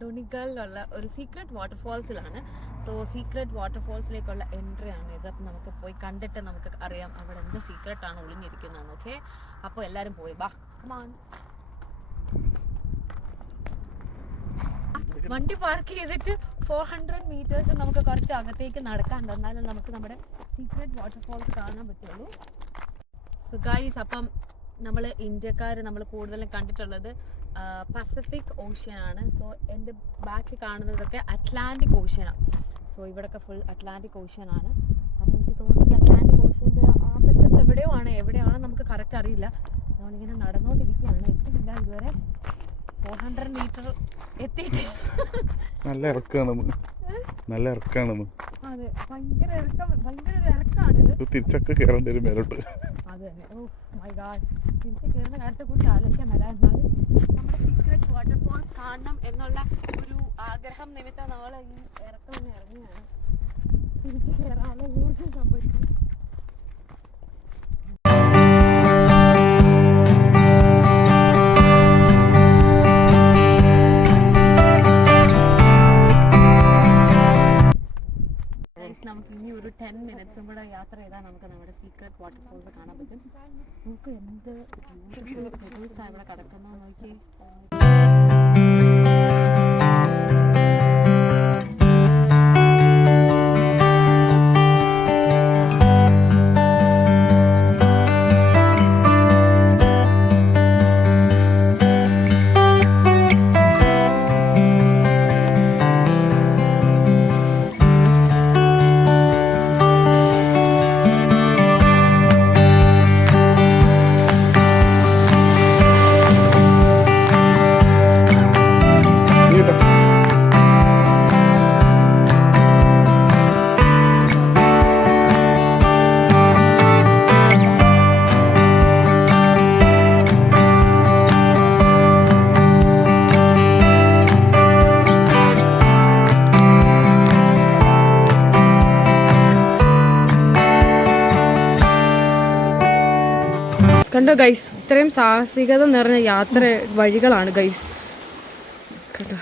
ഡൊണിഗലിലുള്ള ഒരു secret വാട്ടർഫോൾസിലാണ്. So secret വാട്ടർഫോൾസിലേക്കുള്ള entry ആണ് ഇത്. അപ്പം നമുക്ക് പോയി കണ്ടിട്ട് നമുക്ക് അറിയാം അവിടെ എന്ത് സീക്രട്ടാണ് ഒളിഞ്ഞിരിക്കുന്നതെന്ന്. ഓക്കെ, അപ്പോൾ എല്ലാവരും പോയി ബാ. വണ്ടി പാർക്ക് ചെയ്തിട്ട് 400 മീറ്റേഴ്സ് നമുക്ക് കുറച്ച് അകത്തേക്ക് നടക്കാനുണ്ട്. എന്നാലും നമുക്ക് നമ്മുടെ സീക്രട്ട് വാട്ടർഫോൾസ് കാണാൻ പറ്റുള്ളൂ. സോ ഗൈസ്, അപ്പം നമ്മൾ ഇന്ത്യക്കാർ നമ്മൾ കൂടുതലും കണ്ടിട്ടുള്ളത് പസഫിക് ഓഷ്യൻ ആണ്. സോ എൻ്റെ ബാക്കിൽ കാണുന്നതൊക്കെ അറ്റ്ലാന്റിക് ഓഷ്യനാണ്. സോ ഇവിടെയൊക്കെ ഫുൾ അറ്റ്ലാന്റിക് ഓഷ്യൻ ആണ്. അപ്പം എനിക്ക് തോന്നി ഈ അറ്റ്ലാന്റിക് ഓഷ്യൻ്റെ ആ പറ്റത്ത് എവിടെയാണോ നമുക്ക് കറക്റ്റ് അറിയില്ല. നമ്മളിങ്ങനെ നടന്നുകൊണ്ടിരിക്കുകയാണ്, എത്തിയില്ല ഇതുവരെ. 400 മീറ്റർ എത്തിയിട്ട് നല്ല ഇറക്കാണ്. അതെ, ഭയങ്കര ഇറക്കാണിത്. തിരിച്ചൊക്കെ കയറേണ്ടി വരും മേലോട്ട്. അത് തന്നെ. ഓ മൈ ഗാഡ്, തിരിച്ച് കയറുന്ന കാര്യത്തെ കുറിച്ച് ആലോചിക്കാൻ മേല. എന്നാലും നമ്മുടെ സീക്രട്ട് വാട്ടർഫോൾസ് കാണണം എന്നുള്ള ഒരു ആഗ്രഹം നിമിത്തം നമ്മൾ ഈ ഇറക്കം ഇറങ്ങിയാണ്. തിരിച്ച് കയറാനുള്ള ഊർജ്ജം സംഭവിച്ചു. നമുക്ക് ഇനി ഒരു 10 മിനിറ്റ്സും കൂടെ യാത്ര ചെയ്താൽ നമുക്ക് നമ്മുടെ സീക്രട്ട് വാട്ടർഫോൾസ് കാണാൻ പറ്റും. നമുക്ക് എന്ത് ബ്യൂട്ടിഫുൾ ഫോട്ടോസാണ് ഇവിടെ കിടക്കുന്നത് നോക്കി. കണ്ടോ ഗൈസ്, ഇത്രയും സാഹസികത നിറഞ്ഞ യാത്ര വഴികളാണ് ഗൈസ്. കേട്ടോ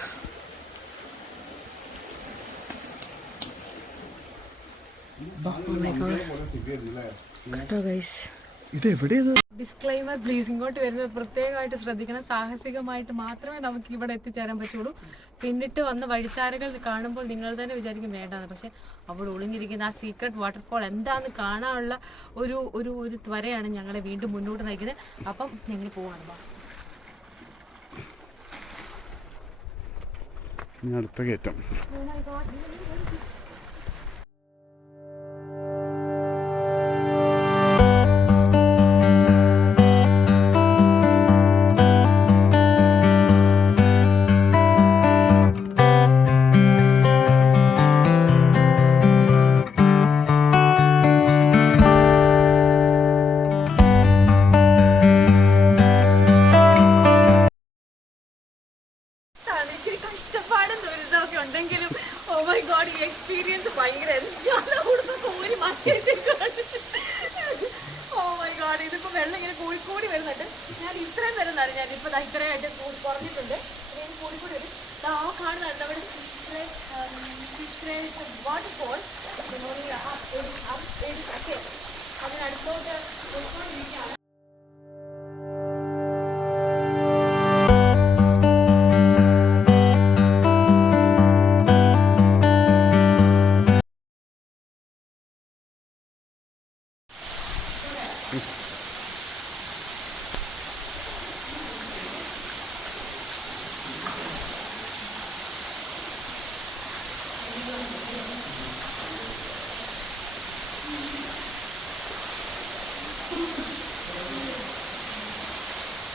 കേട്ടോ ഗൈസ്, ഡിസ്ക്ലൈമർ പ്ലീസ്. ഇങ്ങോട്ട് വരുന്നത് പ്രത്യേകമായിട്ട് ശ്രദ്ധിക്കണം. സാഹസികമായിട്ട് മാത്രമേ നമുക്ക് ഇവിടെ എത്തിച്ചേരാൻ പറ്റുള്ളൂ. പിന്നിട്ട് വന്ന വഴിത്താരകൾ കാണുമ്പോൾ നിങ്ങൾ തന്നെ വിചാരിക്കും വേണ്ടാന്ന്. പക്ഷെ അവിടെ ഒളിഞ്ഞിരിക്കുന്ന ആ സീക്രട്ട് വാട്ടർഫോൾ എന്താന്ന് കാണാനുള്ള ഒരു ഒരു ഒരു ത്വരയാണ് ഞങ്ങളെ വീണ്ടും മുന്നോട്ട് നയിക്കുന്നത്. അപ്പം ഞങ്ങൾ പോവാണ്. അടുത്ത കയറ്റം. കഷ്ടപ്പാടും ദുരിതമൊക്കെ ഉണ്ടെങ്കിലും ഓ മൈ ഗോഡ്, ഈ എക്സ്പീരിയൻസ് ഭയങ്കര. ഓ മൈ ഗോഡ്, ഇതിപ്പോ വെള്ളം ഇങ്ങനെ കൂടി വരുന്നുണ്ട്. ഞാൻ ഇത്രയും വരുന്നതാണ്, ഞാൻ ഇപ്പൊ ഇത്രയായിട്ട് കുറഞ്ഞിട്ടുണ്ട്. ഞാൻ കൂടി വരും. ആ കാണുന്നതാണ് നമ്മുടെ സീക്രട്ട് വാട്ടർഫോൾ. അതിനടുത്തോട്ട് പോയിക്കൊണ്ടിരിക്കുകയാണ്.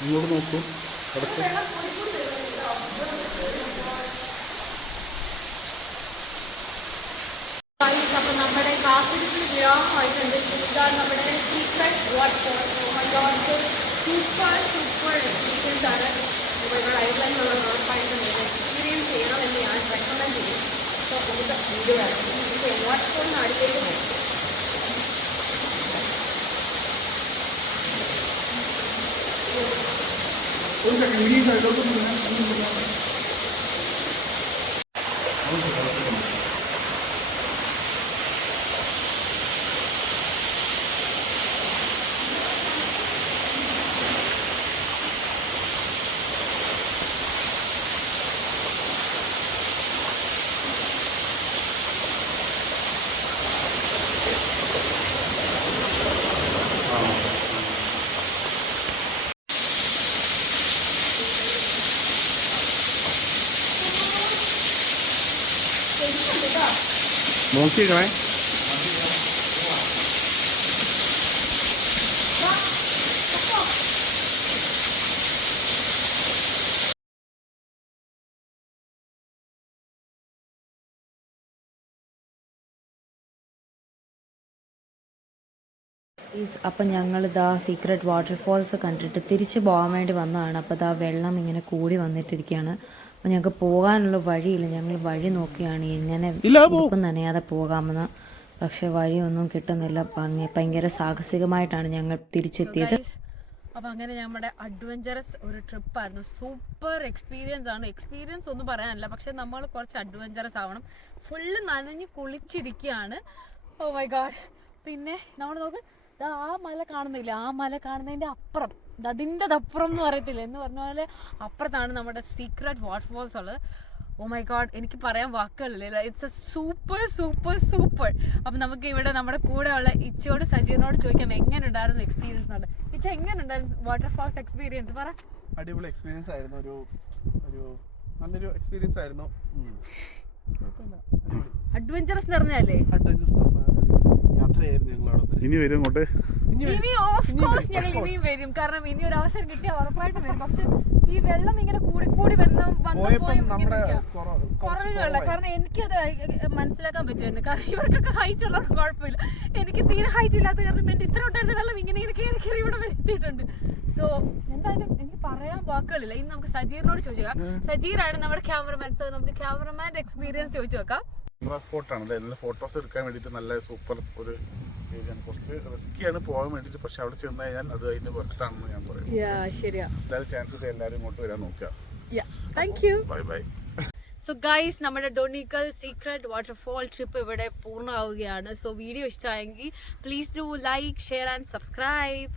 ഇങ്ങോട്ട് നോക്കൂ. അപ്പം നമ്മുടെ കാത്തിരിപ്പിന് വിരാമമായിട്ടുണ്ട്. ഇതാണ് നമ്മുടെ സീക്രട്ട് വാട്ടർഫോൾ. സൂപ്പർ എക്സ്പീരിയൻസ് ആണ്. ഇവിടെ ഐസ്ലാൻഡിലുള്ള ഉറപ്പായിട്ടും എക്സ്പീരിയൻസ് ചെയ്യണമെന്ന് ഞാൻ റെക്കമെൻഡ് ചെയ്യും. സോ ഇതിൻ്റെ വീഡിയോ ആണ്. വാട്ടർഫോളിന് അടുത്തേക്ക് പോകും. നോക്കിക്കണേ. അപ്പം ഞങ്ങളിതാ സീക്രട്ട് വാട്ടർഫോൾസ് കണ്ടിട്ട് തിരിച്ച് പോകാൻ വേണ്ടി വന്നതാണ്. അപ്പോൾ ഇതാ വെള്ളം ഇങ്ങനെ കൂടി വന്നിട്ടിരിക്കുകയാണ്. അപ്പോൾ ഞങ്ങൾക്ക് പോകാനുള്ള വഴിയില്ല. ഞങ്ങൾ വഴി നോക്കിയാണ് എങ്ങനെ ഉടുപ്പ് നനയാതെ പോകാമെന്ന്. പക്ഷെ വഴിയൊന്നും കിട്ടുന്നില്ല. ഭയങ്കര സാഹസികമായിട്ടാണ് ഞങ്ങൾ തിരിച്ചെത്തിയത്. അപ്പം അങ്ങനെ നമ്മുടെ അഡ്വഞ്ചറസ് ഒരു ട്രിപ്പായിരുന്നു. സൂപ്പർ എക്സ്പീരിയൻസ് ആണ്. എക്സ്പീരിയൻസ് ഒന്നും പറയാനില്ല, പക്ഷെ നമ്മൾ കുറച്ച് അഡ്വഞ്ചറസ് ആവണം. ഫുള്ള് നനഞ്ഞ് കുളിച്ചിരിക്കുകയാണ്. Oh my God. പിന്നെ നമ്മൾ നോക്ക്, ആ മല കാണുന്നില്ല, ആ മല കാണുന്നതിൻ്റെ അപ്പുറം, അതിൻ്റെ അപ്പുറം എന്ന് പറയത്തില്ല, എന്ന് പറഞ്ഞ പോലെ അപ്പുറത്താണ് നമ്മുടെ സീക്രട്ട് വാട്ടർഫോൾസ് ഉള്ളത്. ഓ മൈ ഗോഡ്, എനിക്ക് പറയാൻ വാക്കുകളില്ല. It's A super super super. അപ്പം നമുക്ക് ഇവിടെ നമ്മുടെ കൂടെ ഉള്ള ഇച്ചയോട് സജീറിനോട് ചോദിക്കാം എങ്ങനെ ഉണ്ടായിരുന്നു എക്സ്പീരിയൻസ് എന്നുള്ളത്. ഇച്ച എങ്ങനെ ഉണ്ടായിരുന്നു വാട്ടർഫോൾസ് എക്സ്പീരിയൻസ്? പറ. അടിപൊളി എക്സ്പീരിയൻസ് ആയിരുന്നു. ഒരു നല്ലൊരു എക്സ്പീരിയൻസ് ആയിരുന്നു. അഡ്വഞ്ചറസ് നിറഞ്ഞല്ലേ? യാത്രയായിരുന്നു ഞങ്ങളവിടെ. ഇനി വരും ഇങ്ങോട്ട്. ഇനി ഓഫ് കോഴ്സ് ഞങ്ങൾ ഇനിയും വരും. കാരണം ഇനി ഒരു അവസരം കിട്ടിയാൽ ഉറപ്പായിട്ടും വരും. പക്ഷെ ഈ വെള്ളം ഇങ്ങനെ കൂടി കൂടി കുറവില്ല. കാരണം എനിക്കത് മനസ്സിലാക്കാൻ പറ്റുമായിരുന്നു. കാരണം ഇവർക്കൊക്കെ ഹൈറ്റ് ഉള്ള കുഴപ്പമില്ല, എനിക്ക് തീരെ ഹൈറ്റ് ഇല്ലാത്ത കാരണം എന്റെ ഇത്ര ഉണ്ടായിരുന്ന വെള്ളം ഇങ്ങനെ എനിക്ക് ഇവിടെ എത്തിയിട്ടുണ്ട്. സോ എന്തായാലും എനിക്ക് പറയാൻ വാക്കുകളില്ല. ഇനി നമുക്ക് സജീറിനോട് ചോദിക്കാം. സജീറാണ് നമ്മുടെ ക്യാമറമാൻ. സോ നമുക്ക് ക്യാമറമാൻ്റെ എക്സ്പീരിയൻസ് ചോദിച്ചു നോക്കാം. സ്പോട്ടാണ് നല്ല ഫോട്ടോസ് എടുക്കാൻ വേണ്ടിയിട്ട് നല്ല സൂപ്പർ ഒരു ഏരിയയാണ്. കുറച്ച് റിസ്ക്കിയാണ് പോകാൻ വേണ്ടിയിട്ട്, പക്ഷെ അവിടെ ചെന്ന് കഴിഞ്ഞാൽ അത് അതിന്റെ വർത്താണെന്ന് ഞാൻ പറയും. ശരിയാ. എന്തായാലും ചാൻസ് കിട്ടിയ എല്ലാവരും ഇങ്ങോട്ട് വരാൻ നോക്കുക. Thank you. Bye bye. So guys, നമ്മുടെ ഡൊണിക്കൽ സീക്രട്ട് വാട്ടർഫോൾ ട്രിപ്പ് ഇവിടെ പൂർണ്ണമാവുകയാണ്. സോ വീഡിയോ ഇഷ്ടമായെങ്കിൽ please do like, share and subscribe.